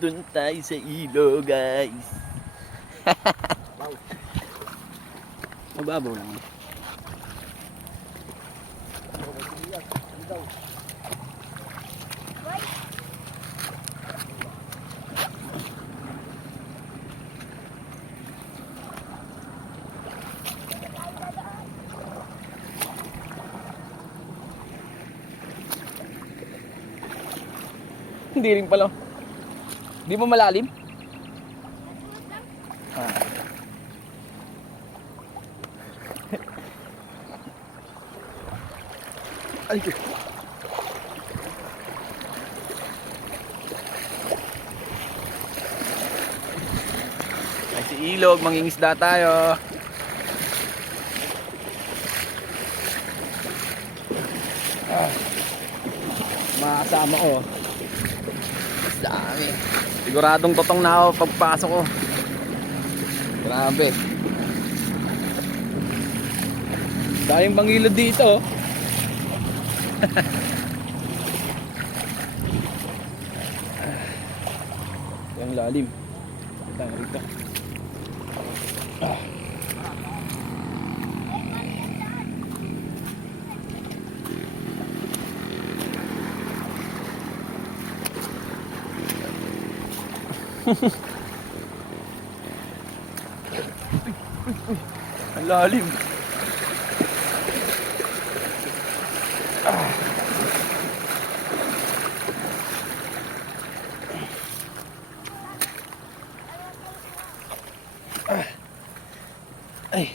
Doon tayo sa ilo, guys. Mababaw lang. Hindi rin pala. Di mo malalim? Ah. Ay, ay si Ilog, mangingisda tayo. Makasama ko. Mas dami. Siguradong totong na ako pagpasok ko. Grabe. Dahil bangilod dito. Ang lalim. Tama rito. Ang lalim. Ay.